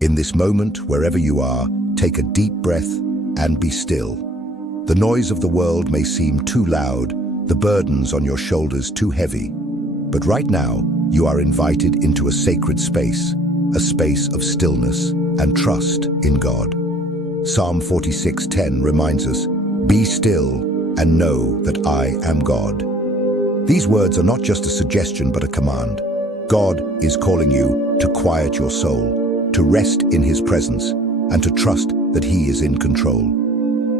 In this moment, wherever you are, take a deep breath and be still. The noise of the world may seem too loud, the burdens on your shoulders too heavy. But right now, you are invited into a sacred space, a space of stillness and trust in God. Psalm 46:10 reminds us, "Be still and know that I am God." These words are not just a suggestion but a command. God is calling you to quiet your soul, to rest in His presence, and to trust that He is in control.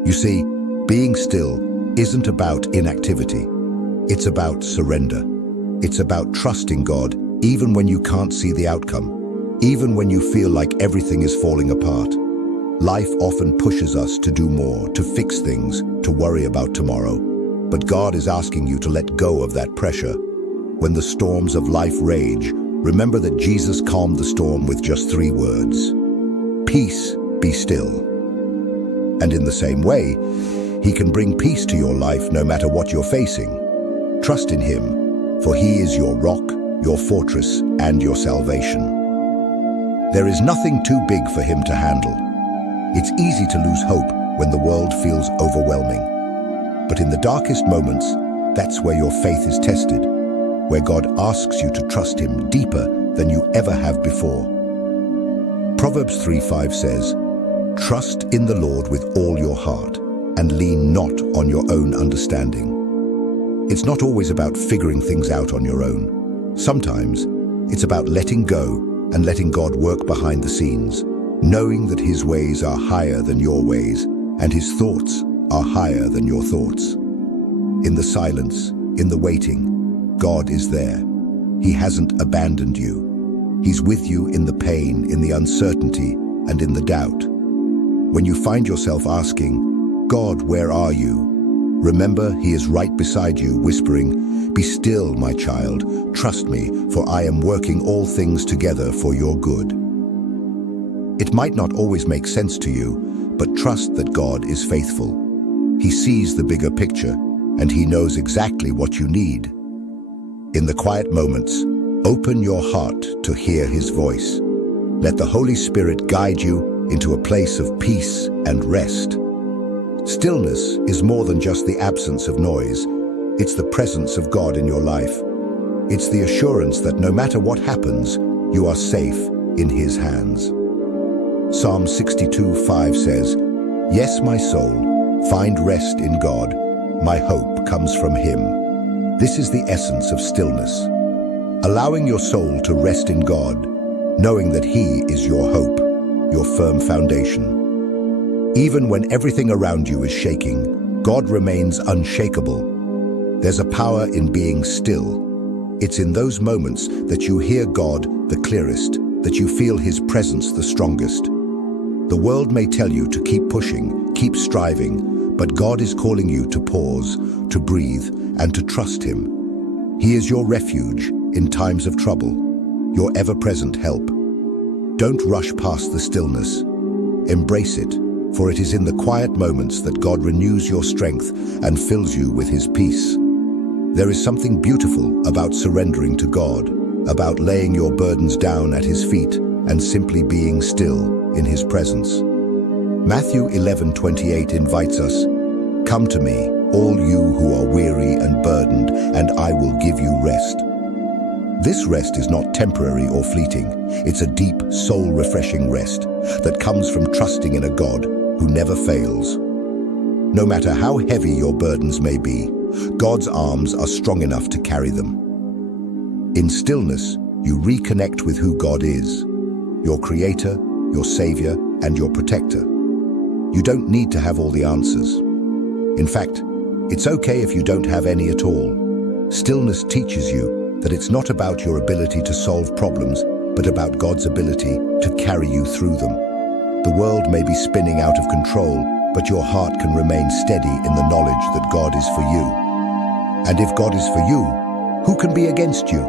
You see, being still isn't about inactivity. It's about surrender. It's about trusting God even when you can't see the outcome, even when you feel like everything is falling apart. Life often pushes us to do more, to fix things, to worry about tomorrow. But God is asking you to let go of that pressure. When the storms of life rage, remember that Jesus calmed the storm with just 3 words. Peace, be still. And in the same way, He can bring peace to your life no matter what you're facing. Trust in Him, for He is your rock, your fortress, and your salvation. There is nothing too big for Him to handle. It's easy to lose hope when the world feels overwhelming. But in the darkest moments, that's where your faith is tested, where God asks you to trust Him deeper than you ever have before. Proverbs 3:5 says, "Trust in the Lord with all your heart, and lean not on your own understanding." It's not always about figuring things out on your own. Sometimes it's about letting go and letting God work behind the scenes, knowing that His ways are higher than your ways, and His thoughts are higher than your thoughts. In the silence, in the waiting, God is there. He hasn't abandoned you. He's with you in the pain, in the uncertainty, and in the doubt. When you find yourself asking, "God, where are you?" remember He is right beside you, whispering, "Be still, my child, trust me, for I am working all things together for your good." It might not always make sense to you, but trust that God is faithful. He sees the bigger picture, and He knows exactly what you need. In the quiet moments, open your heart to hear His voice. Let the Holy Spirit guide you into a place of peace and rest. Stillness is more than just the absence of noise. It's the presence of God in your life. It's the assurance that no matter what happens, you are safe in His hands. Psalm 62:5 says, "Yes, my soul, find rest in God. My hope comes from Him." This is the essence of stillness. Allowing your soul to rest in God, knowing that He is your hope, your firm foundation. Even when everything around you is shaking, God remains unshakable. There's a power in being still. It's in those moments that you hear God the clearest, that you feel His presence the strongest. The world may tell you to keep pushing, keep striving, but God is calling you to pause, to breathe, and to trust Him. He is your refuge in times of trouble, your ever-present help. Don't rush past the stillness. Embrace it, for it is in the quiet moments that God renews your strength and fills you with His peace. There is something beautiful about surrendering to God, about laying your burdens down at His feet and simply being still in His presence. Matthew 11:28 invites us, "Come to me, all you who are weary and burdened, and I will give you rest." This rest is not temporary or fleeting. It's a deep, soul-refreshing rest that comes from trusting in a God who never fails. No matter how heavy your burdens may be, God's arms are strong enough to carry them. In stillness, you reconnect with who God is, your Creator, your Savior, and your Protector. You don't need to have all the answers. In fact, it's okay if you don't have any at all. Stillness teaches you that it's not about your ability to solve problems, but about God's ability to carry you through them. The world may be spinning out of control, but your heart can remain steady in the knowledge that God is for you. And if God is for you, who can be against you?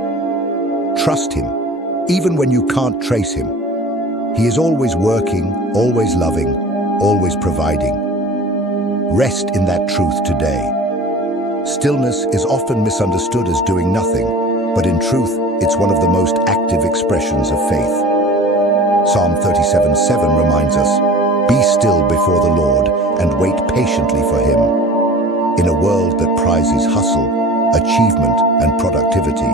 Trust Him, even when you can't trace Him. He is always working, always loving, always providing. Rest in that truth today. Stillness is often misunderstood as doing nothing, but in truth, it's one of the most active expressions of faith. Psalm 37:7 reminds us, "Be still before the Lord and wait patiently for him." In a world that prizes hustle, achievement, and productivity,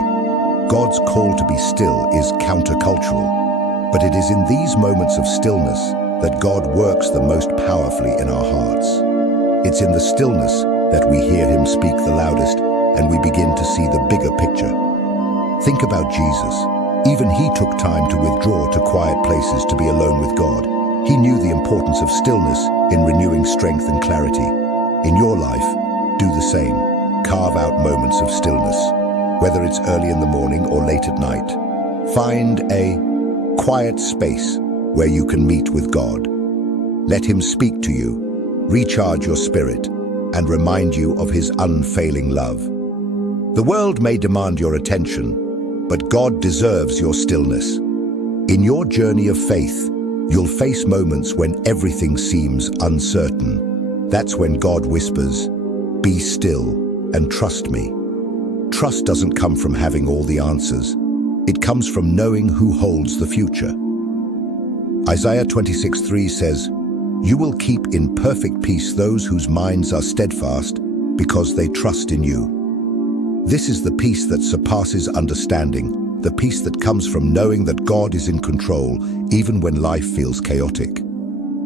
God's call to be still is countercultural. But it is in these moments of stillness that God works the most powerfully in our hearts. It's in the stillness that we hear him speak the loudest and we begin to see the bigger picture. Think about Jesus. Even he took time to withdraw to quiet places to be alone with God. He knew the importance of stillness in renewing strength and clarity. In your life, do the same. Carve out moments of stillness, whether it's early in the morning or late at night. Find a quiet space where you can meet with God. Let him speak to you, recharge your spirit, and remind you of his unfailing love. The world may demand your attention, but God deserves your stillness. In your journey of faith, you'll face moments when everything seems uncertain. That's when God whispers, "Be still and trust me." Trust doesn't come from having all the answers. It comes from knowing who holds the future. Isaiah 26:3 says, "You will keep in perfect peace those whose minds are steadfast because they trust in you." This is the peace that surpasses understanding, the peace that comes from knowing that God is in control even when life feels chaotic.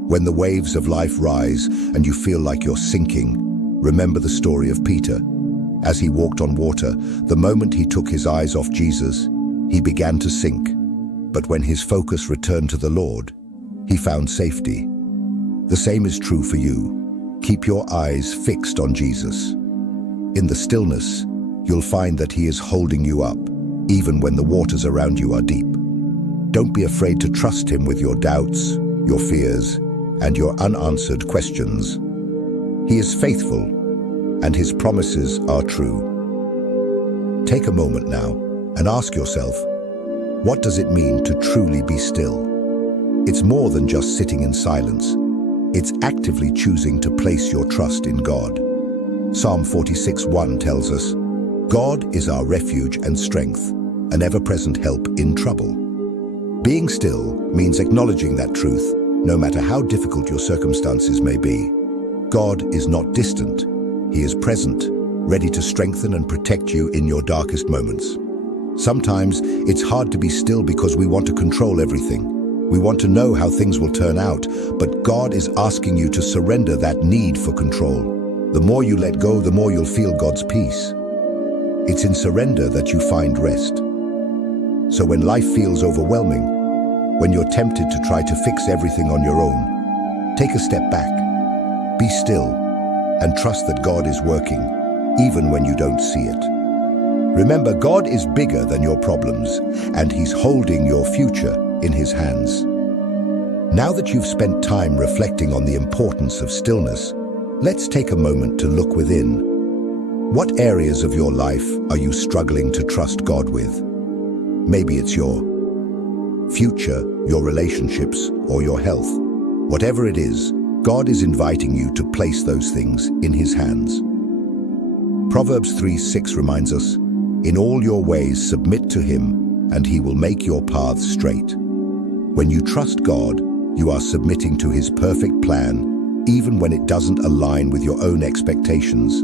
When the waves of life rise and you feel like you're sinking, remember the story of Peter. As he walked on water, the moment he took his eyes off Jesus, he began to sink. But when his focus returned to the Lord, he found safety. The same is true for you. Keep your eyes fixed on Jesus. In the stillness, you'll find that he is holding you up, even when the waters around you are deep. Don't be afraid to trust him with your doubts, your fears, and your unanswered questions. He is faithful, and his promises are true. Take a moment now and ask yourself, what does it mean to truly be still? It's more than just sitting in silence. It's actively choosing to place your trust in God. Psalm 46:1 tells us, "God is our refuge and strength, an ever-present help in trouble." Being still means acknowledging that truth, no matter how difficult your circumstances may be. God is not distant. He is present, ready to strengthen and protect you in your darkest moments. Sometimes it's hard to be still because we want to control everything. We want to know how things will turn out, but God is asking you to surrender that need for control. The more you let go, the more you'll feel God's peace. It's in surrender that you find rest. So when life feels overwhelming, when you're tempted to try to fix everything on your own, take a step back, be still, and trust that God is working, even when you don't see it. Remember, God is bigger than your problems, and he's holding your future in his hands. Now that you've spent time reflecting on the importance of stillness, let's take a moment to look within. What areas of your life are you struggling to trust God with? Maybe it's your future, your relationships, or your health. Whatever it is, God is inviting you to place those things in his hands. Proverbs 3:6 reminds us, "In all your ways submit to him, and he will make your paths straight." When you trust God, you are submitting to his perfect plan, even when it doesn't align with your own expectations.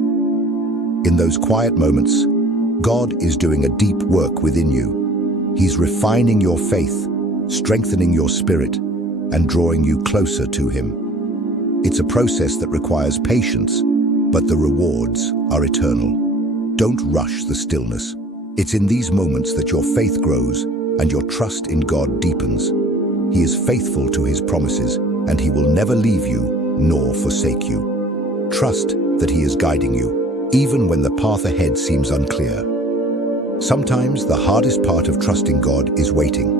In those quiet moments, God is doing a deep work within you. He's refining your faith, strengthening your spirit, and drawing you closer to him. It's a process that requires patience, but the rewards are eternal. Don't rush the stillness. It's in these moments that your faith grows and your trust in God deepens. He is faithful to his promises, and he will never leave you nor forsake you. Trust that he is guiding you, even when the path ahead seems unclear. Sometimes the hardest part of trusting God is waiting.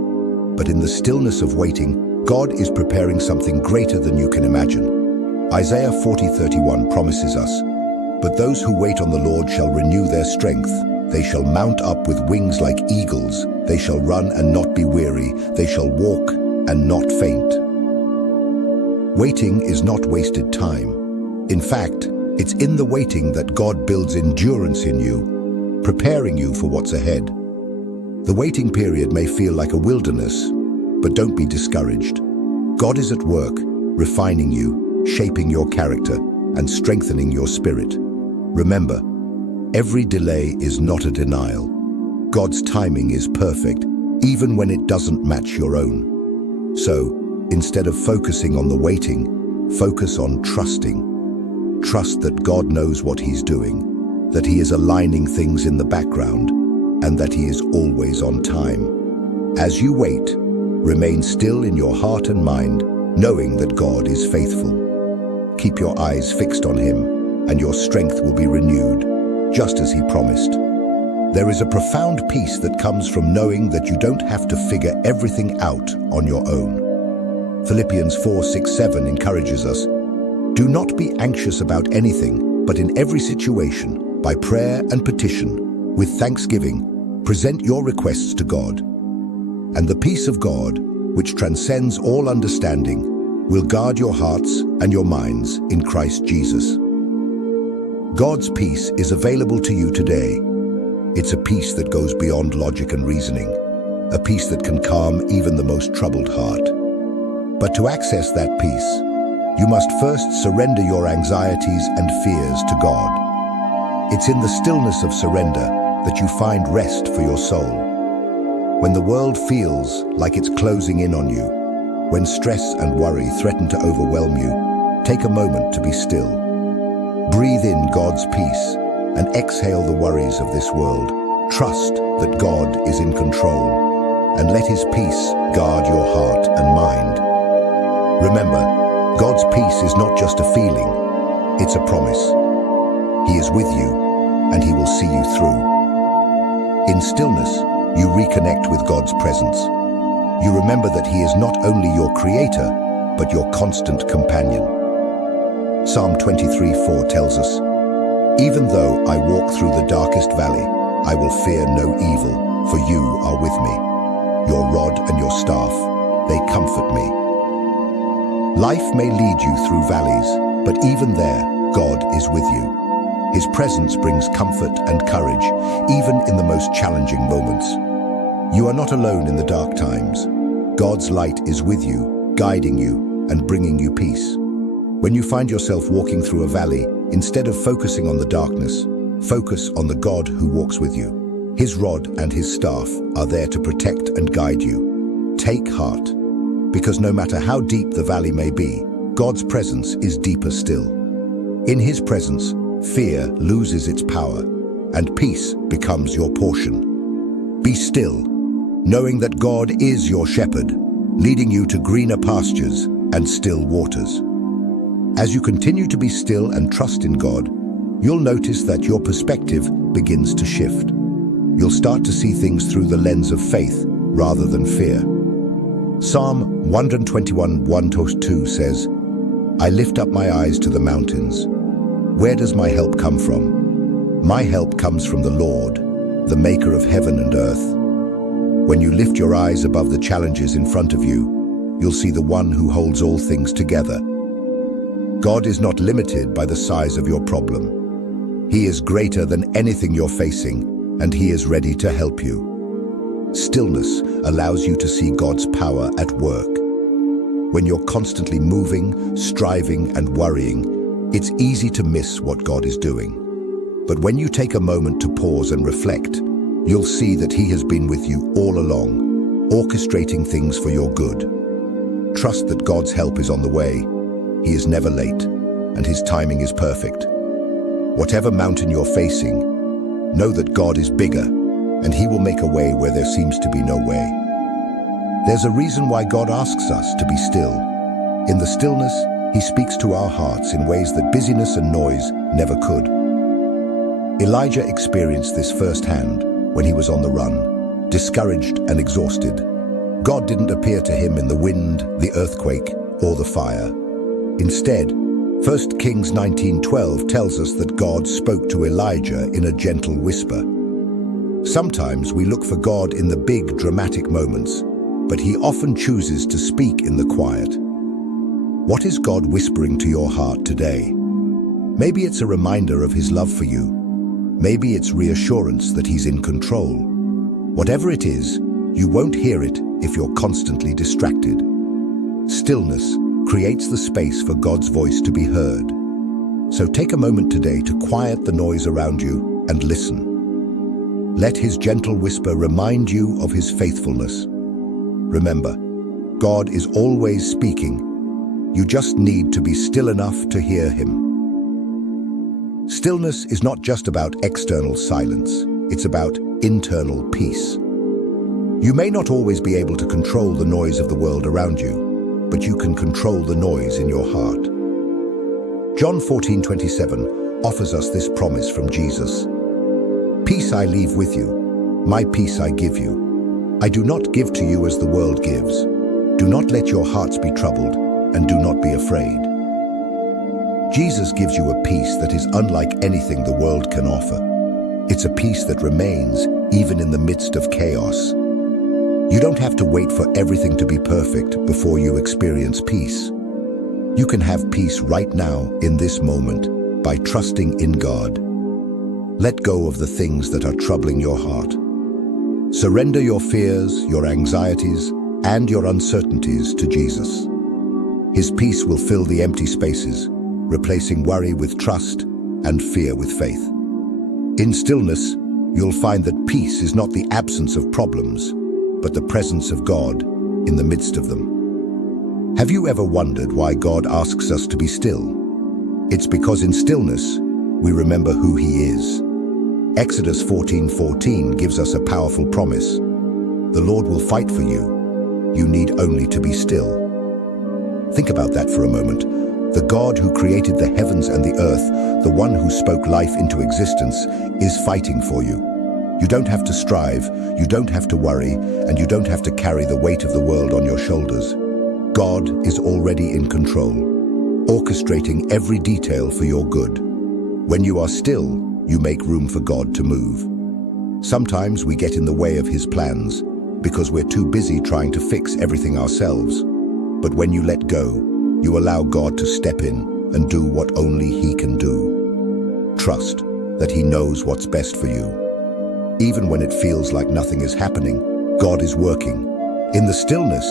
But in the stillness of waiting, God is preparing something greater than you can imagine. Isaiah 40:31 promises us, "But those who wait on the Lord shall renew their strength. They shall mount up with wings like eagles. They shall run and not be weary. They shall walk and not faint." Waiting is not wasted time. In fact, it's in the waiting that God builds endurance in you, preparing you for what's ahead. The waiting period may feel like a wilderness, but don't be discouraged. God is at work, refining you, shaping your character, and strengthening your spirit. Remember, every delay is not a denial. God's timing is perfect, even when it doesn't match your own. So, instead of focusing on the waiting, focus on trusting. Trust that God knows what He's doing, that He is aligning things in the background, and that He is always on time. As you wait, remain still in your heart and mind, knowing that God is faithful. Keep your eyes fixed on Him, and your strength will be renewed, just as He promised. There is a profound peace that comes from knowing that you don't have to figure everything out on your own. Philippians 4:6-7 encourages us, "Do not be anxious about anything, but in every situation, by prayer and petition, with thanksgiving, present your requests to God. And the peace of God, which transcends all understanding, will guard your hearts and your minds in Christ Jesus." God's peace is available to you today. It's a peace that goes beyond logic and reasoning, a peace that can calm even the most troubled heart. But to access that peace, you must first surrender your anxieties and fears to God. It's in the stillness of surrender that you find rest for your soul. When the world feels like it's closing in on you, when stress and worry threaten to overwhelm you, take a moment to be still. Breathe in God's peace and exhale the worries of this world. Trust that God is in control, and let His peace guard your heart and mind. Remember, God's peace is not just a feeling, it's a promise. He is with you, and He will see you through. In stillness, you reconnect with God's presence. You remember that He is not only your creator, but your constant companion. Psalm 23:4 tells us, "Even though I walk through the darkest valley, I will fear no evil, for you are with me. Your rod and your staff, they comfort me." Life may lead you through valleys, but even there, God is with you. His presence brings comfort and courage, even in the most challenging moments. You are not alone in the dark times. God's light is with you, guiding you and bringing you peace. When you find yourself walking through a valley, instead of focusing on the darkness, focus on the God who walks with you. His rod and His staff are there to protect and guide you. Take heart, because no matter how deep the valley may be, God's presence is deeper still. In His presence, fear loses its power, and peace becomes your portion. Be still, knowing that God is your shepherd, leading you to greener pastures and still waters. As you continue to be still and trust in God, you'll notice that your perspective begins to shift. You'll start to see things through the lens of faith rather than fear. Psalm 121:1-2 says, "I lift up my eyes to the mountains. Where does my help come from? My help comes from the Lord, the maker of heaven and earth." When you lift your eyes above the challenges in front of you, you'll see the one who holds all things together. God is not limited by the size of your problem. He is greater than anything you're facing, and He is ready to help you. Stillness allows you to see God's power at work. When you're constantly moving, striving, and worrying, it's easy to miss what God is doing. But when you take a moment to pause and reflect, you'll see that He has been with you all along, orchestrating things for your good. Trust that God's help is on the way. He is never late, and His timing is perfect. Whatever mountain you're facing, know that God is bigger, and He will make a way where there seems to be no way. There's a reason why God asks us to be still. In the stillness, He speaks to our hearts in ways that busyness and noise never could. Elijah experienced this firsthand when he was on the run, discouraged and exhausted. God didn't appear to him in the wind, the earthquake, or the fire. Instead, 1 Kings 19:12 tells us that God spoke to Elijah in a gentle whisper. Sometimes we look for God in the big, dramatic moments, but He often chooses to speak in the quiet. What is God whispering to your heart today? Maybe it's a reminder of His love for you. Maybe it's reassurance that He's in control. Whatever it is, you won't hear it if you're constantly distracted. Stillness creates the space for God's voice to be heard. So take a moment today to quiet the noise around you and listen. Let His gentle whisper remind you of His faithfulness. Remember, God is always speaking. You just need to be still enough to hear Him. Stillness is not just about external silence, it's about internal peace. You may not always be able to control the noise of the world around you, but you can control the noise in your heart. John 14:27 offers us this promise from Jesus. Peace I leave with you, my peace I give you. I do not give to you as the world gives. Do not let your hearts be troubled, and do not be afraid. Jesus gives you a peace that is unlike anything the world can offer. It's a peace that remains even in the midst of chaos. You don't have to wait for everything to be perfect before you experience peace. You can have peace right now in this moment by trusting in God. Let go of the things that are troubling your heart. Surrender your fears, your anxieties, and your uncertainties to Jesus. His peace will fill the empty spaces, replacing worry with trust and fear with faith. In stillness, you'll find that peace is not the absence of problems, but the presence of God in the midst of them. Have you ever wondered why God asks us to be still? It's because in stillness, we remember who He is. Exodus 14:14 gives us a powerful promise. The Lord will fight for you. You need only to be still. Think about that for a moment. The God who created the heavens and the earth, the one who spoke life into existence, is fighting for you. You don't have to strive, you don't have to worry, and you don't have to carry the weight of the world on your shoulders. God is already in control, orchestrating every detail for your good. When you are still, you make room for God to move. Sometimes we get in the way of His plans because we're too busy trying to fix everything ourselves. But when you let go, you allow God to step in and do what only He can do. Trust that He knows what's best for you. Even when it feels like nothing is happening, God is working. In the stillness,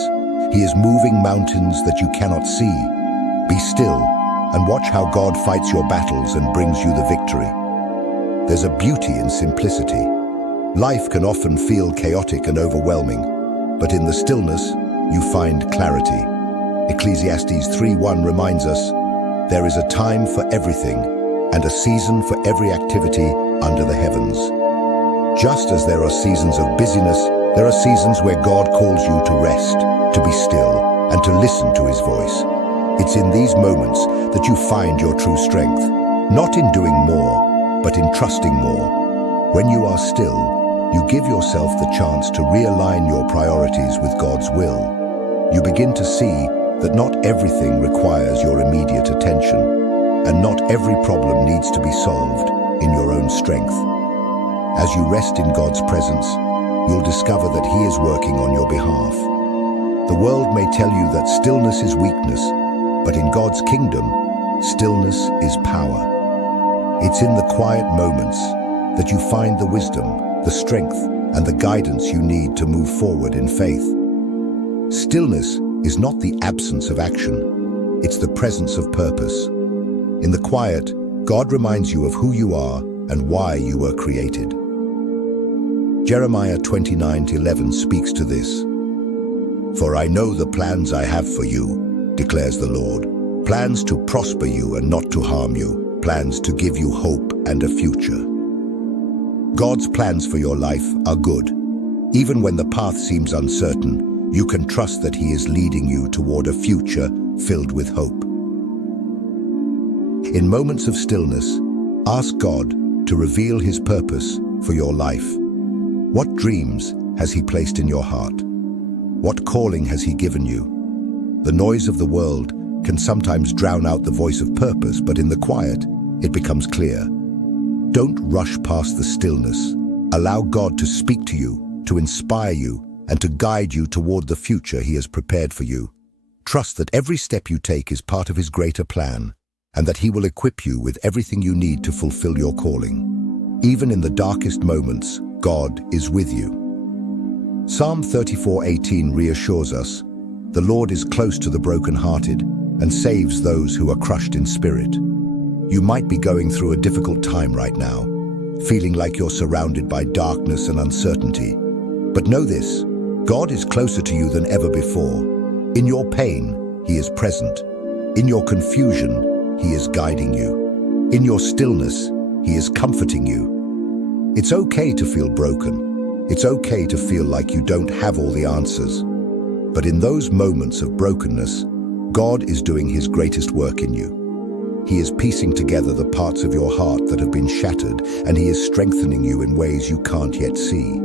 He is moving mountains that you cannot see. Be still and watch how God fights your battles and brings you the victory. There's a beauty in simplicity. Life can often feel chaotic and overwhelming, but in the stillness, you find clarity. Ecclesiastes 3:1 reminds us, there is a time for everything and a season for every activity under the heavens. Just as there are seasons of busyness, there are seasons where God calls you to rest, to be still, and to listen to His voice. It's in these moments that you find your true strength, not in doing more, but in trusting more. When you are still, you give yourself the chance to realign your priorities with God's will. You begin to see that not everything requires your immediate attention, and not every problem needs to be solved in your own strength. As you rest in God's presence, you'll discover that He is working on your behalf. The world may tell you that stillness is weakness, but in God's kingdom, stillness is power. It's in the quiet moments that you find the wisdom, the strength, and the guidance you need to move forward in faith. Stillness is not the absence of action, it's the presence of purpose. In the quiet, God reminds you of who you are and why you were created. Jeremiah 29:11 speaks to this. For I know the plans I have for you, declares the Lord, plans to prosper you and not to harm you, plans to give you hope and a future. God's plans for your life are good. Even when the path seems uncertain, you can trust that He is leading you toward a future filled with hope. In moments of stillness, ask God to reveal His purpose for your life. What dreams has He placed in your heart? What calling has He given you? The noise of the world can sometimes drown out the voice of purpose, but in the quiet, it becomes clear. Don't rush past the stillness. Allow God to speak to you, to inspire you, and to guide you toward the future He has prepared for you. Trust that every step you take is part of His greater plan, and that He will equip you with everything you need to fulfill your calling. Even in the darkest moments, God is with you. Psalm 34:18 reassures us, "The Lord is close to the brokenhearted and saves those who are crushed in spirit." You might be going through a difficult time right now, feeling like you're surrounded by darkness and uncertainty. But know this, God is closer to you than ever before. In your pain, He is present. In your confusion, He is guiding you. In your stillness, He is comforting you. It's okay to feel broken. It's okay to feel like you don't have all the answers. But in those moments of brokenness, God is doing His greatest work in you. He is piecing together the parts of your heart that have been shattered, and He is strengthening you in ways you can't yet see.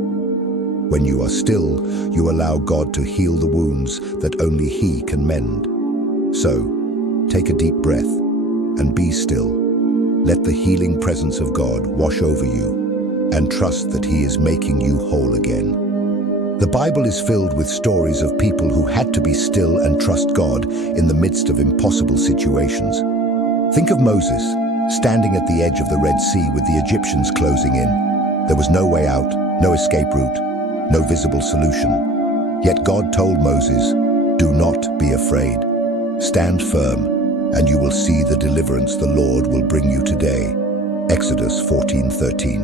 When you are still, you allow God to heal the wounds that only He can mend. So, take a deep breath and be still. Let the healing presence of God wash over you, and trust that He is making you whole again. The Bible is filled with stories of people who had to be still and trust God in the midst of impossible situations. Think of Moses, standing at the edge of the Red Sea with the Egyptians closing in. There was no way out, no escape route, no visible solution. Yet God told Moses, "Do not be afraid. Stand firm, and you will see the deliverance the Lord will bring you today." Exodus 14:13.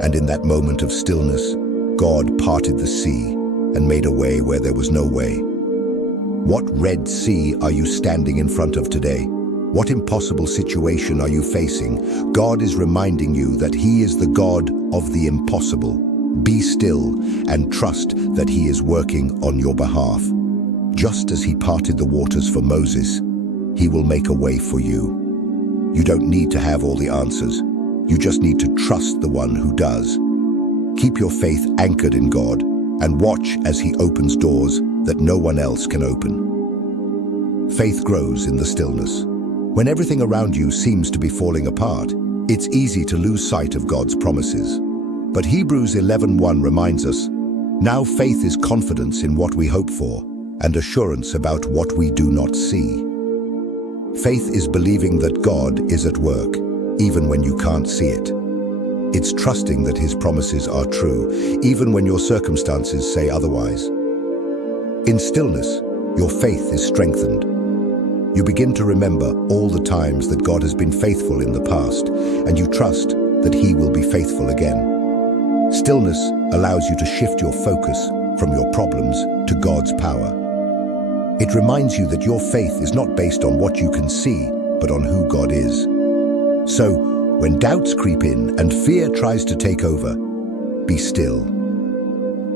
And in that moment of stillness, God parted the sea and made a way where there was no way. What Red Sea are you standing in front of today? What impossible situation are you facing? God is reminding you that He is the God of the impossible. Be still and trust that He is working on your behalf. Just as He parted the waters for Moses, He will make a way for you. You don't need to have all the answers. You just need to trust the one who does. Keep your faith anchored in God and watch as He opens doors that no one else can open. Faith grows in the stillness. When everything around you seems to be falling apart, it's easy to lose sight of God's promises. But Hebrews 11:1 reminds us, "Now faith is confidence in what we hope for and assurance about what we do not see." Faith is believing that God is at work, even when you can't see it. It's trusting that His promises are true, even when your circumstances say otherwise. In stillness, your faith is strengthened. You begin to remember all the times that God has been faithful in the past, and you trust that He will be faithful again. Stillness allows you to shift your focus from your problems to God's power. It reminds you that your faith is not based on what you can see, but on who God is. So, when doubts creep in and fear tries to take over, be still.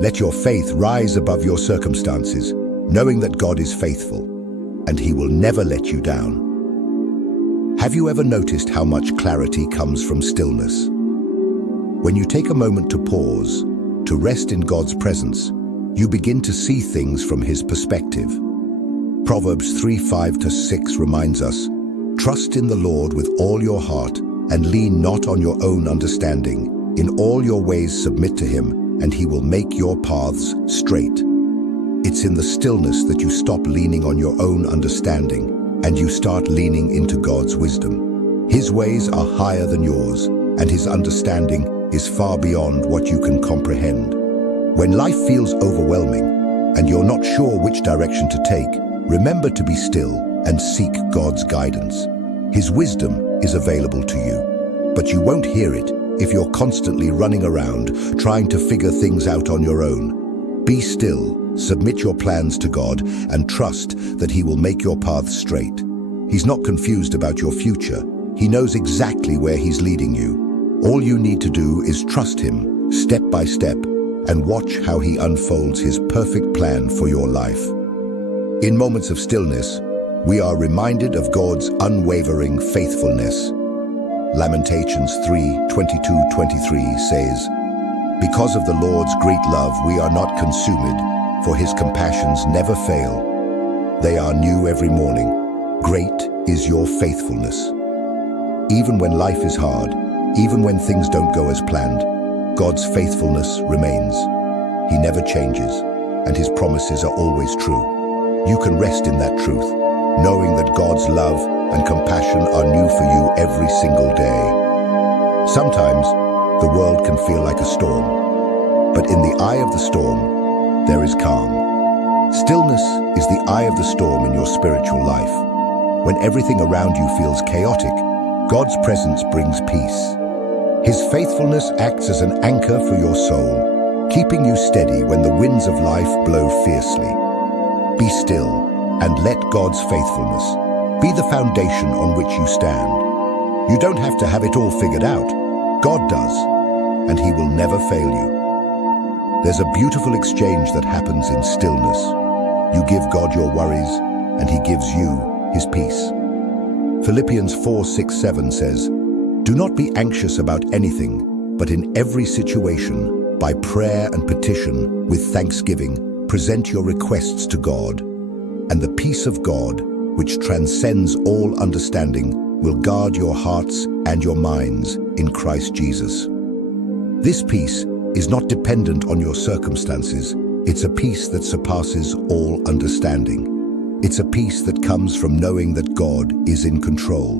Let your faith rise above your circumstances, knowing that God is faithful, and He will never let you down. Have you ever noticed how much clarity comes from stillness? When you take a moment to pause, to rest in God's presence, you begin to see things from His perspective. Proverbs 3:5-6 reminds us, "Trust in the Lord with all your heart and lean not on your own understanding. In all your ways submit to Him, and He will make your paths straight." It's in the stillness that you stop leaning on your own understanding and you start leaning into God's wisdom. His ways are higher than yours, and His understanding is far beyond what you can comprehend. When life feels overwhelming and you're not sure which direction to take, remember to be still and seek God's guidance. His wisdom is available to you, but you won't hear it if you're constantly running around trying to figure things out on your own. Be still, submit your plans to God, and trust that He will make your path straight. He's not confused about your future. He knows exactly where He's leading you. All you need to do is trust Him, step by step, and watch how He unfolds His perfect plan for your life. In moments of stillness, we are reminded of God's unwavering faithfulness. Lamentations 3:22-23 says, "Because of the Lord's great love we are not consumed, for His compassions never fail. They are new every morning. Great is your faithfulness." Even when life is hard, even when things don't go as planned, God's faithfulness remains. He never changes, and His promises are always true. You can rest in that truth, knowing that God's love and compassion are new for you every single day. Sometimes the world can feel like a storm, but in the eye of the storm, there is calm. Stillness is the eye of the storm in your spiritual life. When everything around you feels chaotic, God's presence brings peace. His faithfulness acts as an anchor for your soul, keeping you steady when the winds of life blow fiercely. Be still and let God's faithfulness be the foundation on which you stand. You don't have to have it all figured out. God does, and He will never fail you. There's a beautiful exchange that happens in stillness. You give God your worries, and He gives you His peace. Philippians 4:6-7 says, "Do not be anxious about anything, but in every situation, by prayer and petition, with thanksgiving, present your requests to God, and the peace of God, which transcends all understanding, will guard your hearts and your minds in Christ Jesus." This peace is not dependent on your circumstances. It's a peace that surpasses all understanding. It's a peace that comes from knowing that God is in control.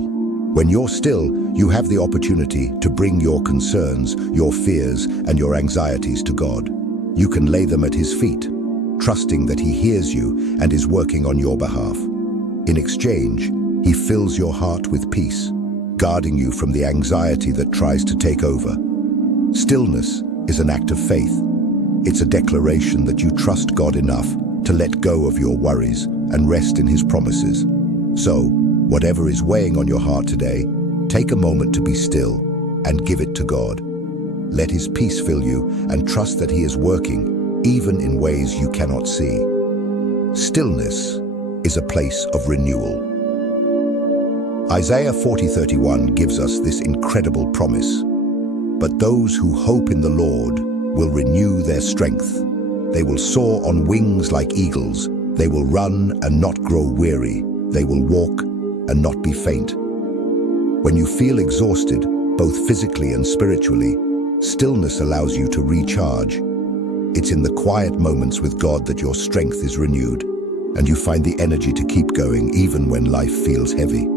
When you're still, you have the opportunity to bring your concerns, your fears, and your anxieties to God. You can lay them at His feet, trusting that He hears you and is working on your behalf. In exchange, He fills your heart with peace, guarding you from the anxiety that tries to take over. Stillness is an act of faith. It's a declaration that you trust God enough to let go of your worries and rest in His promises. So, whatever is weighing on your heart today, take a moment to be still and give it to God. Let His peace fill you and trust that He is working, even in ways you cannot see. Stillness is a place of renewal. Isaiah 40:31 gives us this incredible promise. "But those who hope in the Lord will renew their strength. They will soar on wings like eagles. They will run and not grow weary. They will walk and not be faint." When you feel exhausted, both physically and spiritually, stillness allows you to recharge. It's in the quiet moments with God that your strength is renewed, and you find the energy to keep going even when life feels heavy.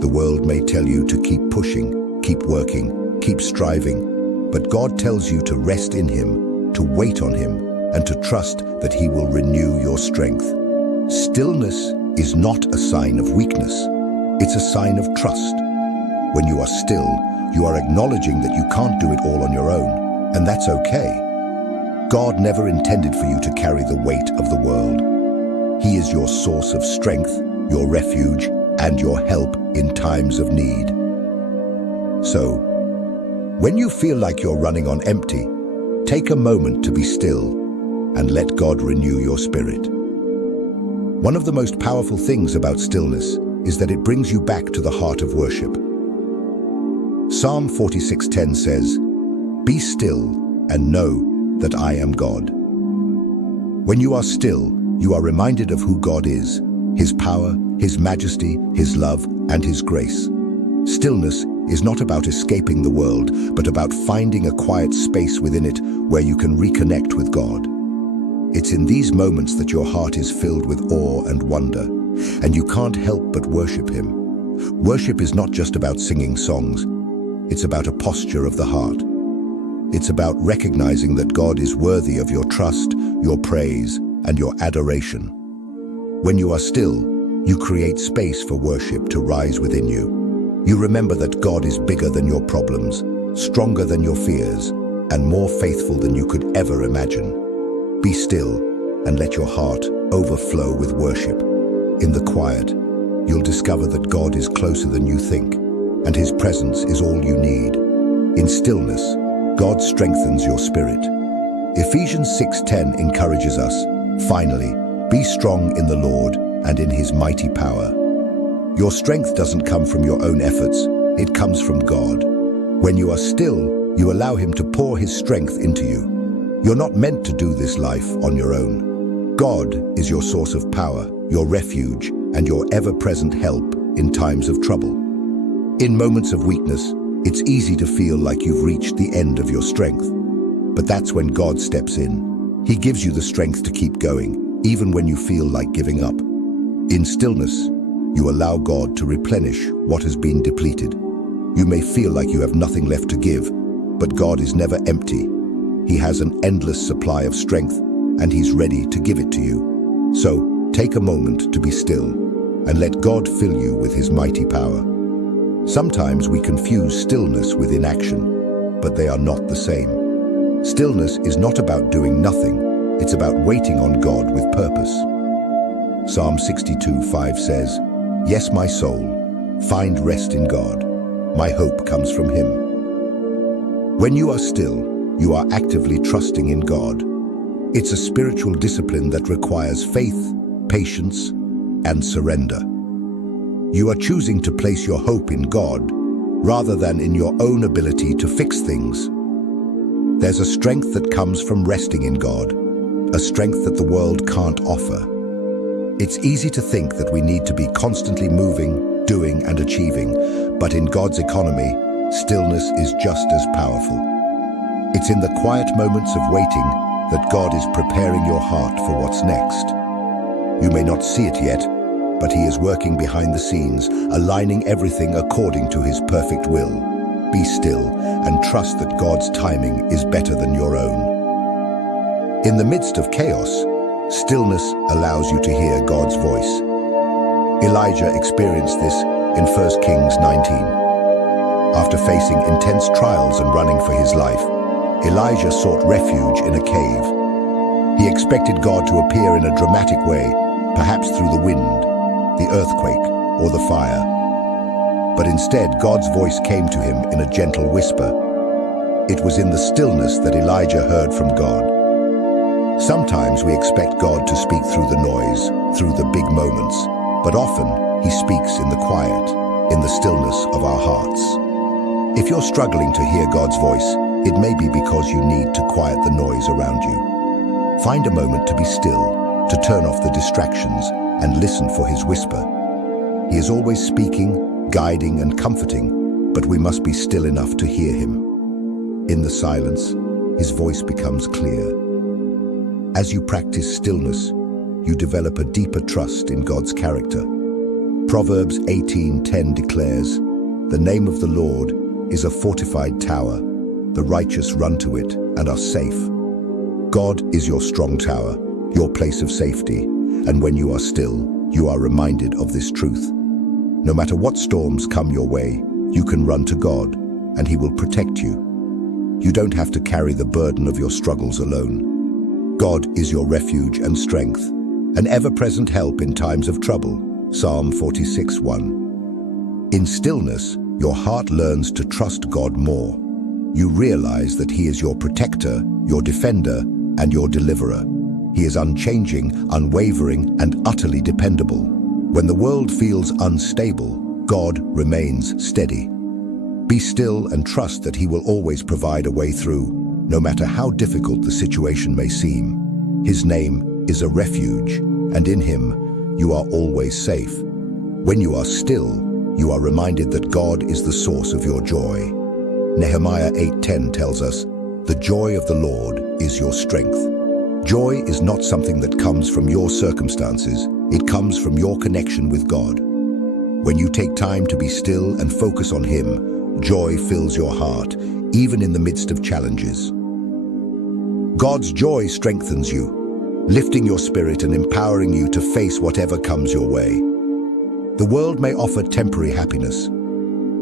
The world may tell you to keep pushing, keep working, keep striving, but God tells you to rest in Him, to wait on Him, and to trust that He will renew your strength. Stillness is not a sign of weakness. It's a sign of trust. When you are still, you are acknowledging that you can't do it all on your own, and that's okay. God never intended for you to carry the weight of the world. He is your source of strength, your refuge, and your help in times of need. So, when you feel like you're running on empty, take a moment to be still and let God renew your spirit. One of the most powerful things about stillness is that it brings you back to the heart of worship. Psalm 46:10 says, "Be still and know that I am God." When you are still, you are reminded of who God is, His power, His majesty, His love, and His grace. Stillness is not about escaping the world, but about finding a quiet space within it where you can reconnect with God. It's in these moments that your heart is filled with awe and wonder, and you can't help but worship Him. Worship is not just about singing songs. It's about a posture of the heart. It's about recognizing that God is worthy of your trust, your praise, and your adoration. When you are still, you create space for worship to rise within you. You remember that God is bigger than your problems, stronger than your fears, and more faithful than you could ever imagine. Be still and let your heart overflow with worship. In the quiet, you'll discover that God is closer than you think, and His presence is all you need. In stillness, God strengthens your spirit. Ephesians 6:10 encourages us, "Finally, be strong in the Lord and in His mighty power." Your strength doesn't come from your own efforts, it comes from God. When you are still, you allow Him to pour His strength into you. You're not meant to do this life on your own. God is your source of power, your refuge, and your ever-present help in times of trouble. In moments of weakness, it's easy to feel like you've reached the end of your strength. But that's when God steps in. He gives you the strength to keep going, even when you feel like giving up. In stillness, you allow God to replenish what has been depleted. You may feel like you have nothing left to give, but God is never empty. He has an endless supply of strength, and He's ready to give it to you. So, take a moment to be still and let God fill you with His mighty power. Sometimes we confuse stillness with inaction, but they are not the same. Stillness is not about doing nothing, it's about waiting on God with purpose. Psalm 62:5 says, "Yes, my soul, find rest in God. My hope comes from Him." When you are still, you are actively trusting in God. It's a spiritual discipline that requires faith, patience, and surrender. You are choosing to place your hope in God rather than in your own ability to fix things. There's a strength that comes from resting in God, a strength that the world can't offer. It's easy to think that we need to be constantly moving, doing, and achieving, but in God's economy, stillness is just as powerful. It's in the quiet moments of waiting that God is preparing your heart for what's next. You may not see it yet, but He is working behind the scenes, aligning everything according to His perfect will. Be still and trust that God's timing is better than your own. In the midst of chaos, stillness allows you to hear God's voice. Elijah experienced this in 1 Kings 19. After facing intense trials and running for his life, Elijah sought refuge in a cave. He expected God to appear in a dramatic way, perhaps through the wind, the earthquake, or the fire. But instead, God's voice came to him in a gentle whisper. It was in the stillness that Elijah heard from God. Sometimes we expect God to speak through the noise, through the big moments, but often He speaks in the quiet, in the stillness of our hearts. If you're struggling to hear God's voice, it may be because you need to quiet the noise around you. Find a moment to be still, to turn off the distractions and listen for His whisper. He is always speaking, guiding, and comforting, but we must be still enough to hear Him. In the silence, His voice becomes clear. As you practice stillness, you develop a deeper trust in God's character. Proverbs 18:10 declares, "The name of the Lord is a fortified tower. The righteous run to it and are safe." God is your strong tower, your place of safety, and when you are still, you are reminded of this truth. No matter what storms come your way, you can run to God, and He will protect you. You don't have to carry the burden of your struggles alone. God is your refuge and strength, an ever-present help in times of trouble. Psalm 46:1. In stillness, your heart learns to trust God more. You realize that He is your protector, your defender, and your deliverer. He is unchanging, unwavering, and utterly dependable. When the world feels unstable, God remains steady. Be still and trust that He will always provide a way through, no matter how difficult the situation may seem. His name is a refuge, and in Him, you are always safe. When you are still, you are reminded that God is the source of your joy. Nehemiah 8:10 tells us, "The joy of the Lord is your strength." Joy is not something that comes from your circumstances, it comes from your connection with God. When you take time to be still and focus on Him, joy fills your heart, even in the midst of challenges. God's joy strengthens you, lifting your spirit and empowering you to face whatever comes your way. The world may offer temporary happiness,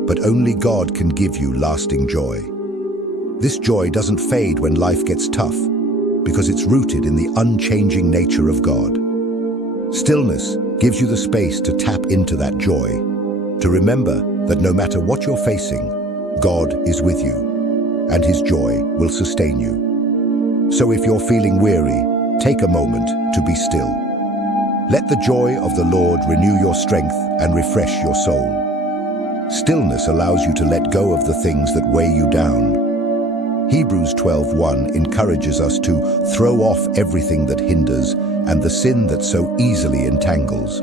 but only God can give you lasting joy. This joy doesn't fade when life gets tough, because it's rooted in the unchanging nature of God. Stillness gives you the space to tap into that joy, to remember that no matter what you're facing, God is with you, and His joy will sustain you. So if you're feeling weary, take a moment to be still. Let the joy of the Lord renew your strength and refresh your soul. Stillness allows you to let go of the things that weigh you down. Hebrews 12:1 encourages us to throw off everything that hinders and the sin that so easily entangles.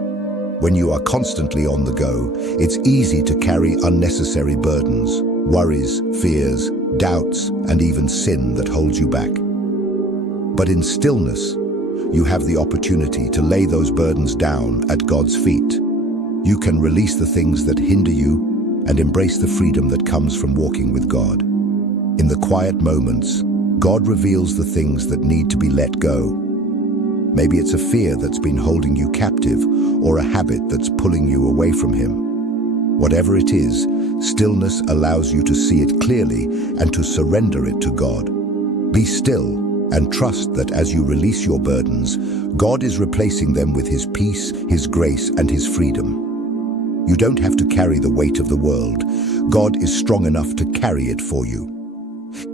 When you are constantly on the go, it's easy to carry unnecessary burdens, worries, fears, doubts, and even sin that holds you back. But in stillness, you have the opportunity to lay those burdens down at God's feet. You can release the things that hinder you and embrace the freedom that comes from walking with God. In the quiet moments, God reveals the things that need to be let go, Maybe it's a fear that's been holding you captive or a habit that's pulling you away from Him. Whatever it is, stillness allows you to see it clearly and to surrender it to God. Be still and trust that as you release your burdens, God is replacing them with His peace, His grace, and His freedom. You don't have to carry the weight of the world. God is strong enough to carry it for you.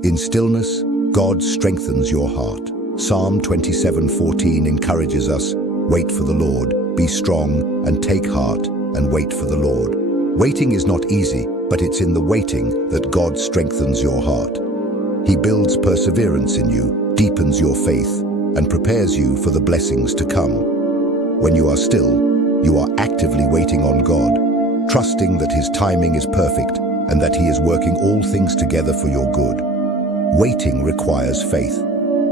In stillness, God strengthens your heart. Psalm 27:14 encourages us, "Wait for the Lord, be strong, and take heart, and wait for the Lord." Waiting is not easy, but it's in the waiting that God strengthens your heart. He builds perseverance in you, deepens your faith, and prepares you for the blessings to come. When you are still, you are actively waiting on God, trusting that His timing is perfect and that He is working all things together for your good. Waiting requires faith.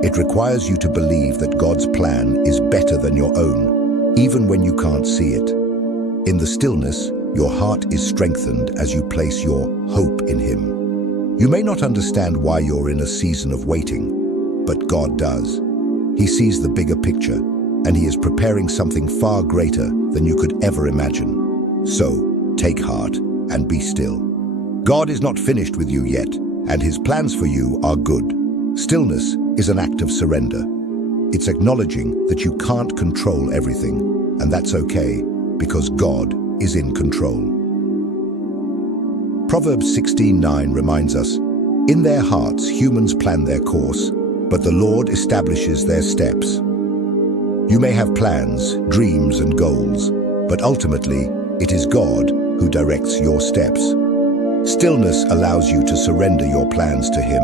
It requires you to believe that God's plan is better than your own, even when you can't see it. In the stillness, your heart is strengthened as you place your hope in Him. You may not understand why you're in a season of waiting, but God does. He sees the bigger picture, and He is preparing something far greater than you could ever imagine. So, take heart and be still. God is not finished with you yet, and His plans for you are good. Stillness is an act of surrender. It's acknowledging that you can't control everything, and that's okay, because God is in control. Proverbs 16:9 reminds us, "In their hearts humans plan their course, but the Lord establishes their steps." You may have plans, dreams, and goals, but ultimately, it is God who directs your steps. Stillness allows you to surrender your plans to Him,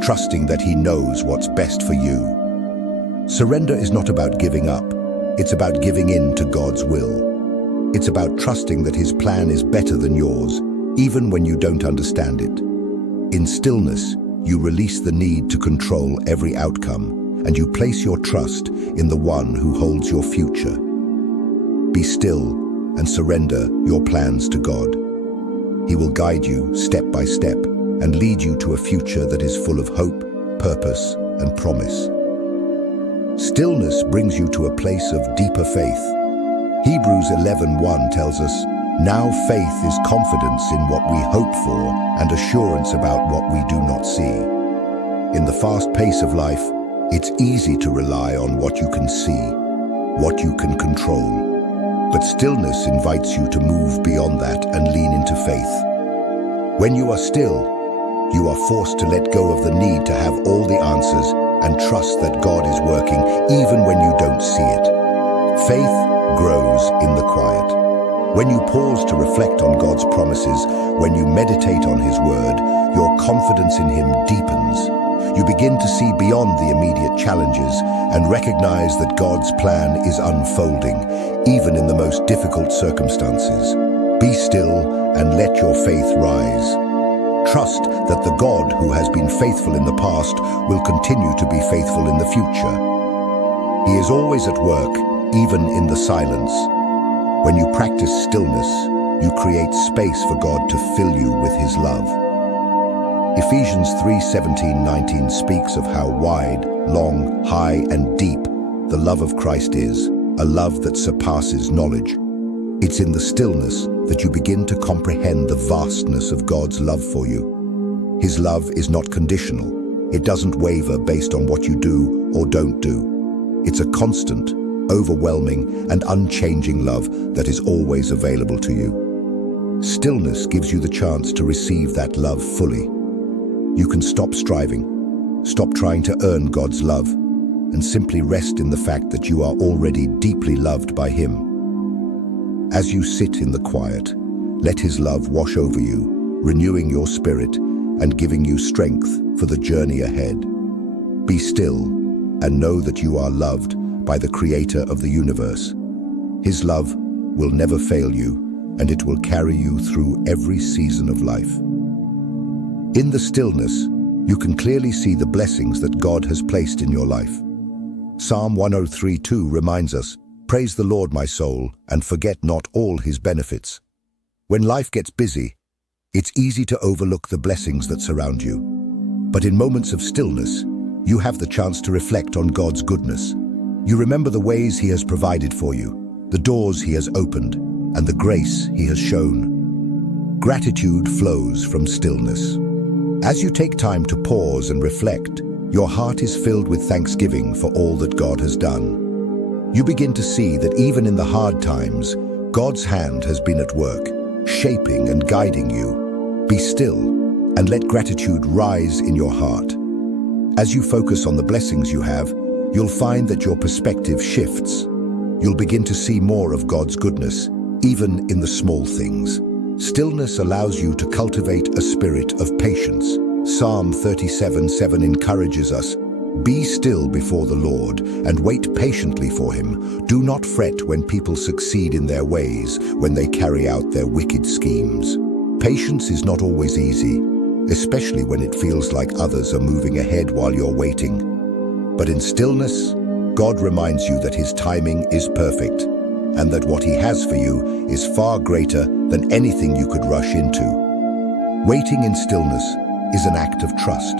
trusting that He knows what's best for you. Surrender is not about giving up. It's about giving in to God's will. It's about trusting that His plan is better than yours, even when you don't understand it. In stillness, you release the need to control every outcome, and you place your trust in the One who holds your future. Be still and surrender your plans to God. He will guide you step by step and lead you to a future that is full of hope, purpose, and promise. Stillness brings you to a place of deeper faith. Hebrews 11:1 tells us, "Now faith is confidence in what we hope for and assurance about what we do not see." In the fast pace of life, it's easy to rely on what you can see, what you can control. But stillness invites you to move beyond that and lean into faith. When you are still, you are forced to let go of the need to have all the answers and trust that God is working even when you don't see it. Faith grows in the quiet. When you pause to reflect on God's promises, when you meditate on His word, your confidence in Him deepens. You begin to see beyond the immediate challenges and recognize that God's plan is unfolding, even in the most difficult circumstances. Be still and let your faith rise. Trust that the God who has been faithful in the past will continue to be faithful in the future. He is always at work, even in the silence. When you practice stillness, you create space for God to fill you with His love. Ephesians 3:17-19 speaks of how wide, long, high, and deep the love of Christ is, a love that surpasses knowledge. It's in the stillness that you begin to comprehend the vastness of God's love for you. His love is not conditional. It doesn't waver based on what you do or don't do. It's a constant, overwhelming, and unchanging love that is always available to you. Stillness gives you the chance to receive that love fully. You can stop striving, stop trying to earn God's love, and simply rest in the fact that you are already deeply loved by Him. As you sit in the quiet, let His love wash over you, renewing your spirit and giving you strength for the journey ahead. Be still and know that you are loved by the Creator of the universe. His love will never fail you, and it will carry you through every season of life. In the stillness, you can clearly see the blessings that God has placed in your life. Psalm 103:2 reminds us, "Praise the Lord, my soul, and forget not all His benefits." When life gets busy, it's easy to overlook the blessings that surround you. But in moments of stillness, you have the chance to reflect on God's goodness. You remember the ways he has provided for you, the doors he has opened, and the grace he has shown. Gratitude flows from stillness. As you take time to pause and reflect, your heart is filled with thanksgiving for all that God has done. You begin to see that even in the hard times, God's hand has been at work, shaping and guiding you. Be still and let gratitude rise in your heart. As you focus on the blessings you have, you'll find that your perspective shifts. You'll begin to see more of God's goodness, even in the small things. Stillness allows you to cultivate a spirit of patience. Psalm 37:7 encourages us, "Be still before the Lord and wait patiently for him. Do not fret when people succeed in their ways, when they carry out their wicked schemes." Patience is not always easy, especially when it feels like others are moving ahead while you're waiting. But in stillness, God reminds you that his timing is perfect, and that what he has for you is far greater than anything you could rush into. Waiting in stillness is an act of trust.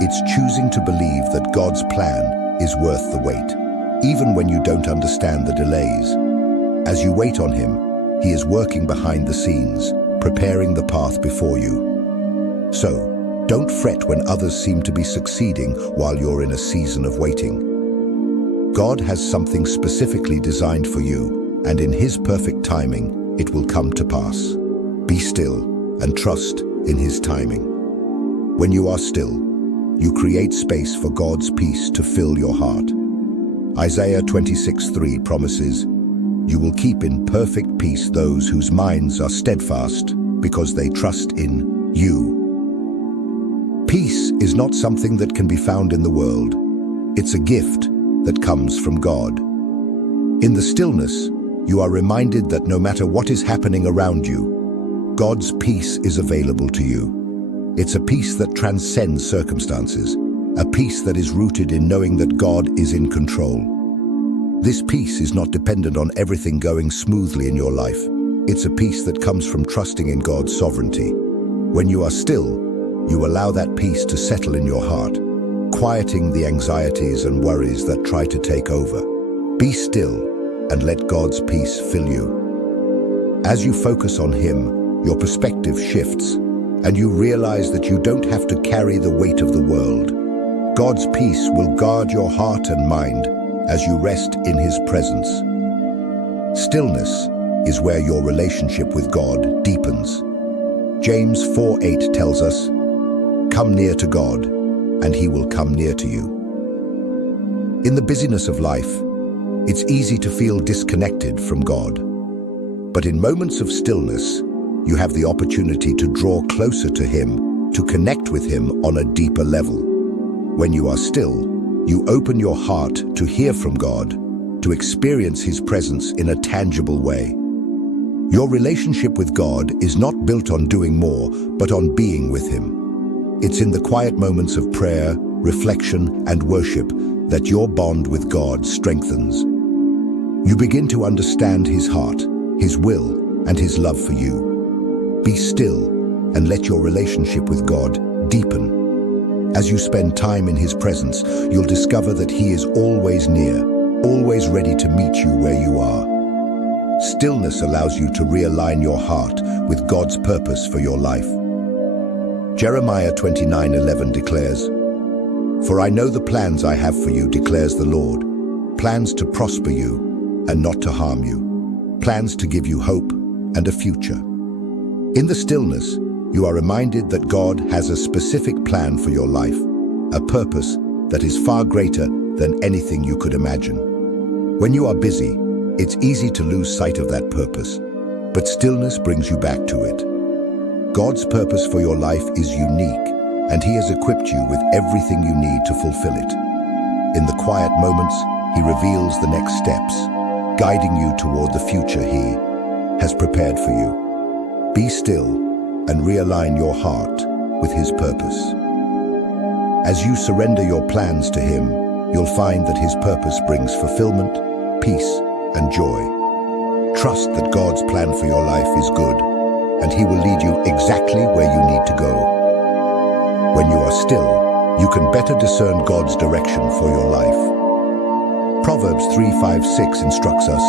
It's choosing to believe that God's plan is worth the wait, even when you don't understand the delays. As you wait on him, he is working behind the scenes, preparing the path before you. So, don't fret when others seem to be succeeding while you're in a season of waiting. God has something specifically designed for you, and in his perfect timing, it will come to pass. Be still and trust in his timing. When you are still, you create space for God's peace to fill your heart. Isaiah 26:3 promises, "You will keep in perfect peace those whose minds are steadfast because they trust in you." Peace is not something that can be found in the world. It's a gift that comes from God. In the stillness, you are reminded that no matter what is happening around you, God's peace is available to you. It's a peace that transcends circumstances, a peace that is rooted in knowing that God is in control. This peace is not dependent on everything going smoothly in your life. It's a peace that comes from trusting in God's sovereignty. When you are still, you allow that peace to settle in your heart, quieting the anxieties and worries that try to take over. Be still and let God's peace fill you. As you focus on him, your perspective shifts, and you realize that you don't have to carry the weight of the world. God's peace will guard your heart and mind as you rest in his presence. Stillness is where your relationship with God deepens. James 4:8 tells us, "Come near to God, and he will come near to you." In the busyness of life, it's easy to feel disconnected from God. But in moments of stillness, you have the opportunity to draw closer to him, to connect with him on a deeper level. When you are still, you open your heart to hear from God, to experience his presence in a tangible way. Your relationship with God is not built on doing more, but on being with him. It's in the quiet moments of prayer, reflection, and worship that your bond with God strengthens. You begin to understand his heart, his will, and his love for you. Be still and let your relationship with God deepen. As you spend time in his presence, you'll discover that he is always near, always ready to meet you where you are. Stillness allows you to realign your heart with God's purpose for your life. Jeremiah 29:11 declares, "For I know the plans I have for you, declares the Lord, plans to prosper you and not to harm you, plans to give you hope and a future." In the stillness, you are reminded that God has a specific plan for your life, a purpose that is far greater than anything you could imagine. When you are busy, it's easy to lose sight of that purpose, but stillness brings you back to it. God's purpose for your life is unique, and he has equipped you with everything you need to fulfill it. In the quiet moments, he reveals the next steps, guiding you toward the future he has prepared for you. Be still and realign your heart with his purpose. As you surrender your plans to him, you'll find that his purpose brings fulfillment, peace, and joy. Trust that God's plan for your life is good, and he will lead you exactly where you need to go. When you are still, you can better discern God's direction for your life. Proverbs 3:5-6 instructs us,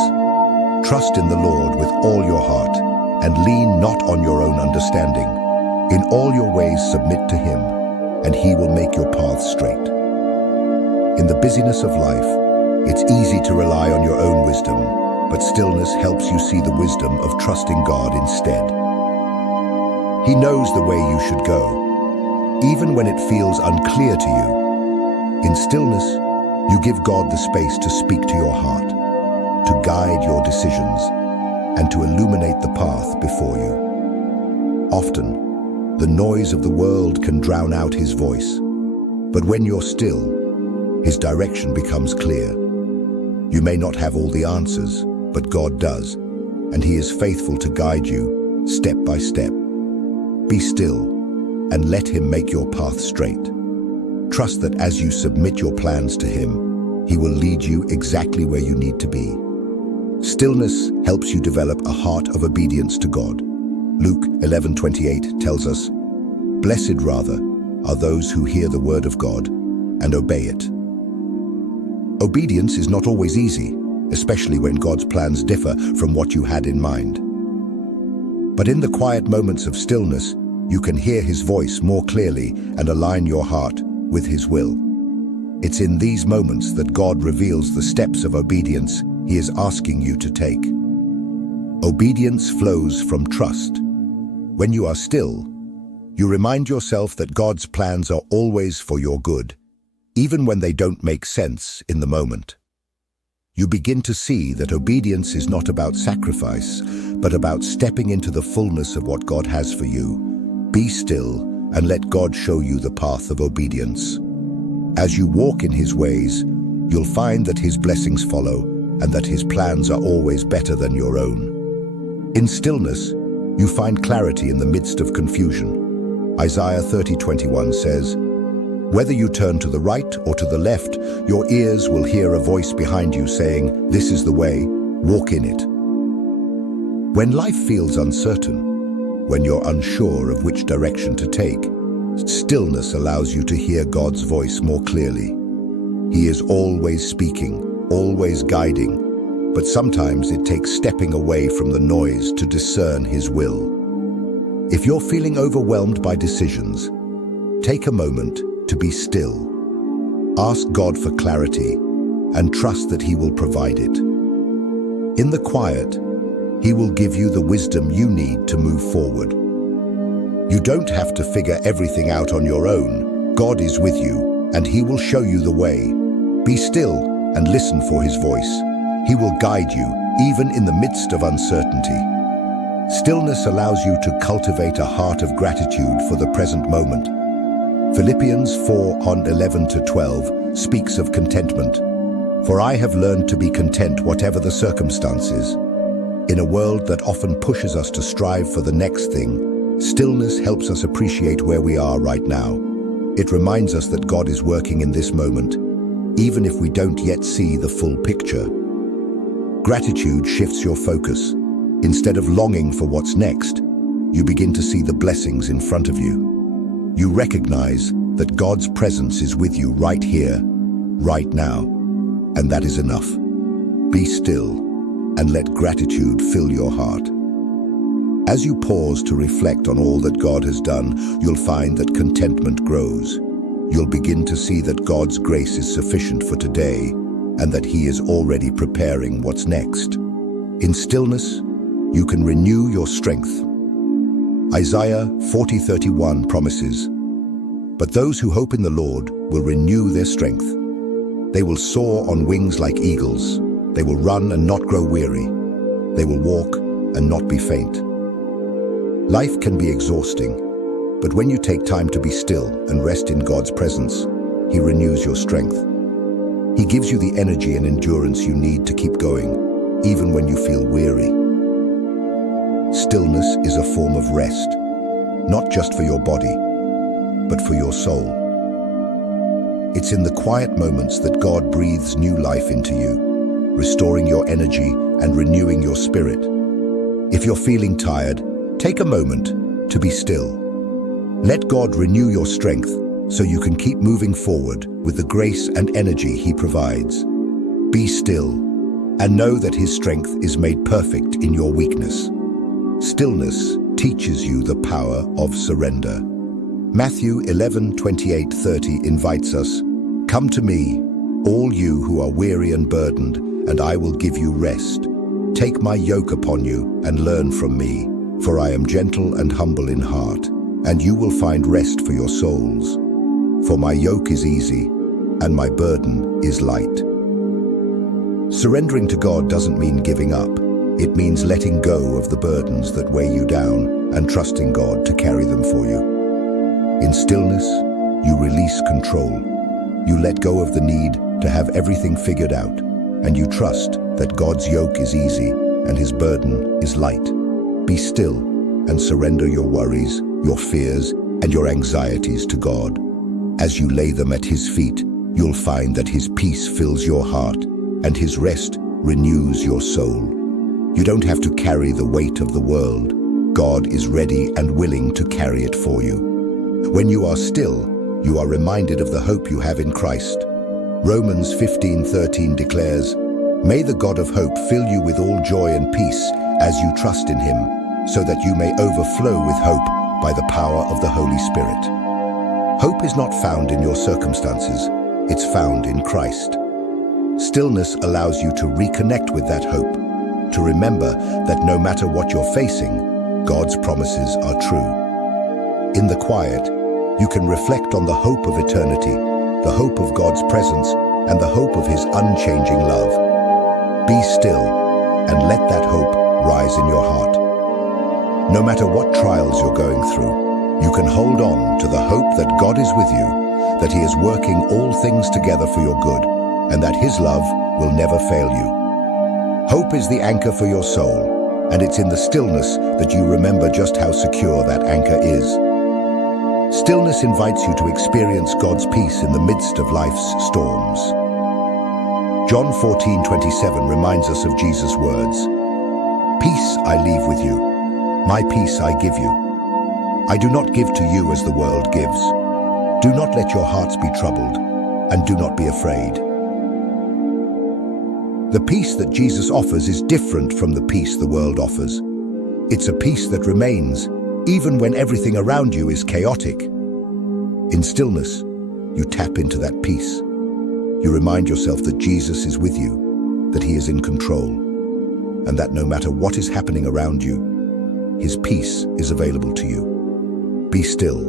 "Trust in the Lord with all your heart, and lean not on your own understanding. In all your ways submit to him, and he will make your paths straight." In the busyness of life, it's easy to rely on your own wisdom, but stillness helps you see the wisdom of trusting God instead. He knows the way you should go, even when it feels unclear to you. In stillness, you give God the space to speak to your heart, to guide your decisions, and to illuminate the path before you. Often, the noise of the world can drown out his voice, but when you're still, his direction becomes clear. You may not have all the answers, but God does, and he is faithful to guide you step by step. Be still and let him make your path straight. Trust that as you submit your plans to him, he will lead you exactly where you need to be. Stillness helps you develop a heart of obedience to God. Luke 11:28 tells us, "Blessed rather are those who hear the word of God and obey it." Obedience is not always easy, especially when God's plans differ from what you had in mind. But in the quiet moments of stillness, you can hear his voice more clearly and align your heart with his will. It's in these moments that God reveals the steps of obedience he is asking you to take. Obedience flows from trust. When you are still, you remind yourself that God's plans are always for your good, even when they don't make sense in the moment. You begin to see that obedience is not about sacrifice, but about stepping into the fullness of what God has for you. Be still and let God show you the path of obedience. As you walk in his ways, you'll find that his blessings follow and that his plans are always better than your own. In stillness, you find clarity in the midst of confusion. Isaiah 30:21 says, "Whether you turn to the right or to the left, your ears will hear a voice behind you saying, 'This is the way, walk in it.'" When life feels uncertain, when you're unsure of which direction to take, stillness allows you to hear God's voice more clearly. He is always speaking, always guiding, but sometimes it takes stepping away from the noise to discern his will. If you're feeling overwhelmed by decisions, take a moment to be still. Ask God for clarity and trust that he will provide it. In the quiet, he will give you the wisdom you need to move forward. You don't have to figure everything out on your own. God is with you, and he will show you the way. Be still and listen for his voice. He will guide you, even in the midst of uncertainty. Stillness allows you to cultivate a heart of gratitude for the present moment. Philippians 4:11-12 speaks of contentment. "For I have learned to be content whatever the circumstances." In a world that often pushes us to strive for the next thing, stillness helps us appreciate where we are right now. It reminds us that God is working in this moment, even if we don't yet see the full picture. Gratitude shifts your focus. Instead of longing for what's next, you begin to see the blessings in front of you. You recognize that God's presence is with you right here, right now, and that is enough. Be still and let gratitude fill your heart. As you pause to reflect on all that God has done, you'll find that contentment grows. You'll begin to see that God's grace is sufficient for today and that he is already preparing what's next. In stillness, you can renew your strength. Isaiah 40:31 promises, "But those who hope in the Lord will renew their strength. They will soar on wings like eagles. They will run and not grow weary. They will walk and not be faint." Life can be exhausting, but when you take time to be still and rest in God's presence, he renews your strength. He gives you the energy and endurance you need to keep going, even when you feel weary. Stillness is a form of rest, not just for your body, but for your soul. It's in the quiet moments that God breathes new life into you, restoring your energy and renewing your spirit. If you're feeling tired, take a moment to be still. Let God renew your strength so you can keep moving forward with the grace and energy he provides. Be still, and know that his strength is made perfect in your weakness. Stillness teaches you the power of surrender. Matthew 11:28-30 invites us, "Come to me, all you who are weary and burdened, and I will give you rest. Take my yoke upon you and learn from me, for I am gentle and humble in heart, and you will find rest for your souls. For my yoke is easy, and my burden is light." Surrendering to God doesn't mean giving up. It means letting go of the burdens that weigh you down and trusting God to carry them for you. In stillness, you release control. You let go of the need to have everything figured out, and you trust that God's yoke is easy and his burden is light. Be still and surrender your worries, your fears, and your anxieties to God. As you lay them at his feet, you'll find that his peace fills your heart and his rest renews your soul. You don't have to carry the weight of the world. God is ready and willing to carry it for you. When you are still, you are reminded of the hope you have in Christ. Romans 15:13 declares, "May the God of hope fill you with all joy and peace as you trust in him, so that you may overflow with hope by the power of the Holy Spirit." Hope is not found in your circumstances, it's found in Christ. Stillness allows you to reconnect with that hope, to remember that no matter what you're facing, God's promises are true. In the quiet, you can reflect on the hope of eternity, the hope of God's presence, and the hope of his unchanging love. Be still and let that hope rise in your heart. No matter what trials you're going through, you can hold on to the hope that God is with you, that he is working all things together for your good, and that his love will never fail you. Hope is the anchor for your soul, and it's in the stillness that you remember just how secure that anchor is. Stillness invites you to experience God's peace in the midst of life's storms. John 14:27 reminds us of Jesus' words, "Peace I leave with you, my peace I give you. I do not give to you as the world gives. Do not let your hearts be troubled, and do not be afraid." The peace that Jesus offers is different from the peace the world offers. It's a peace that remains, even when everything around you is chaotic. In stillness, you tap into that peace. You remind yourself that Jesus is with you, that he is in control, and that no matter what is happening around you, his peace is available to you. Be still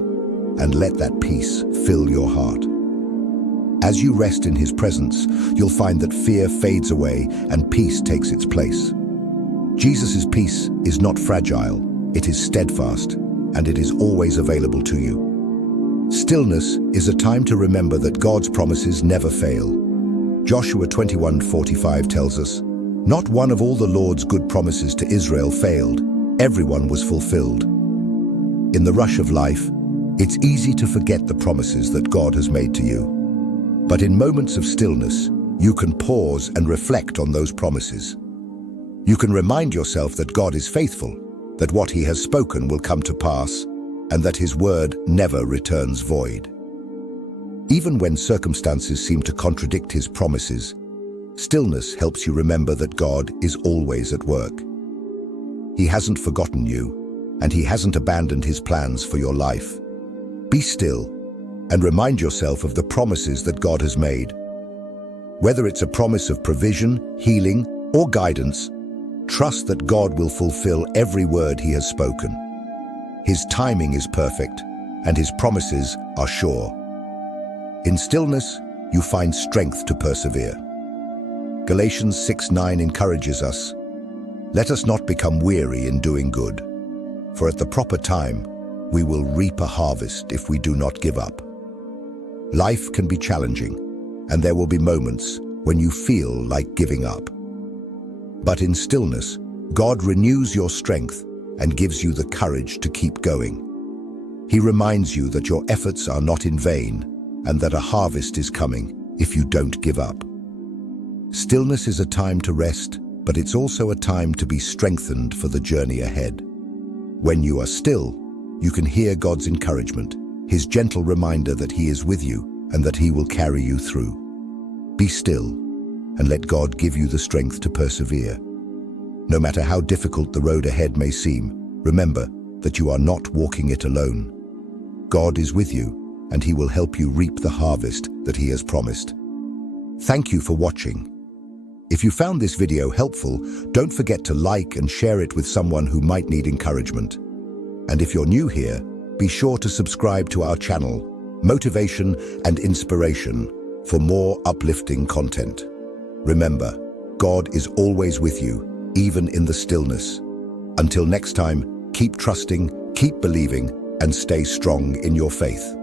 and let that peace fill your heart. As you rest in his presence, you'll find that fear fades away and peace takes its place. Jesus' peace is not fragile, it is steadfast, and it is always available to you. Stillness is a time to remember that God's promises never fail. Joshua 21:45 tells us, "Not one of all the Lord's good promises to Israel failed. Everyone was fulfilled." In the rush of life, it's easy to forget the promises that God has made to you. But in moments of stillness, you can pause and reflect on those promises. You can remind yourself that God is faithful, that what he has spoken will come to pass, and that his word never returns void. Even when circumstances seem to contradict his promises, stillness helps you remember that God is always at work. He hasn't forgotten you, and he hasn't abandoned his plans for your life. Be still and remind yourself of the promises that God has made. Whether it's a promise of provision, healing, or guidance, trust that God will fulfill every word he has spoken. His timing is perfect, and his promises are sure. In stillness, you find strength to persevere. Galatians 6:9 encourages us, "Let us not become weary in doing good, for at the proper time we will reap a harvest if we do not give up." Life can be challenging, and there will be moments when you feel like giving up. But in stillness, God renews your strength and gives you the courage to keep going. He reminds you that your efforts are not in vain and that a harvest is coming if you don't give up. Stillness is a time to rest, but it's also a time to be strengthened for the journey ahead. When you are still, you can hear God's encouragement, his gentle reminder that he is with you and that he will carry you through. Be still and let God give you the strength to persevere. No matter how difficult the road ahead may seem, remember that you are not walking it alone. God is with you, and He will help you reap the harvest that He has promised. Thank you for watching. If you found this video helpful, don't forget to like and share it with someone who might need encouragement. And if you're new here, be sure to subscribe to our channel, Motivation and Inspiration, for more uplifting content. Remember, God is always with you, even in the stillness. Until next time, keep trusting, keep believing, and stay strong in your faith.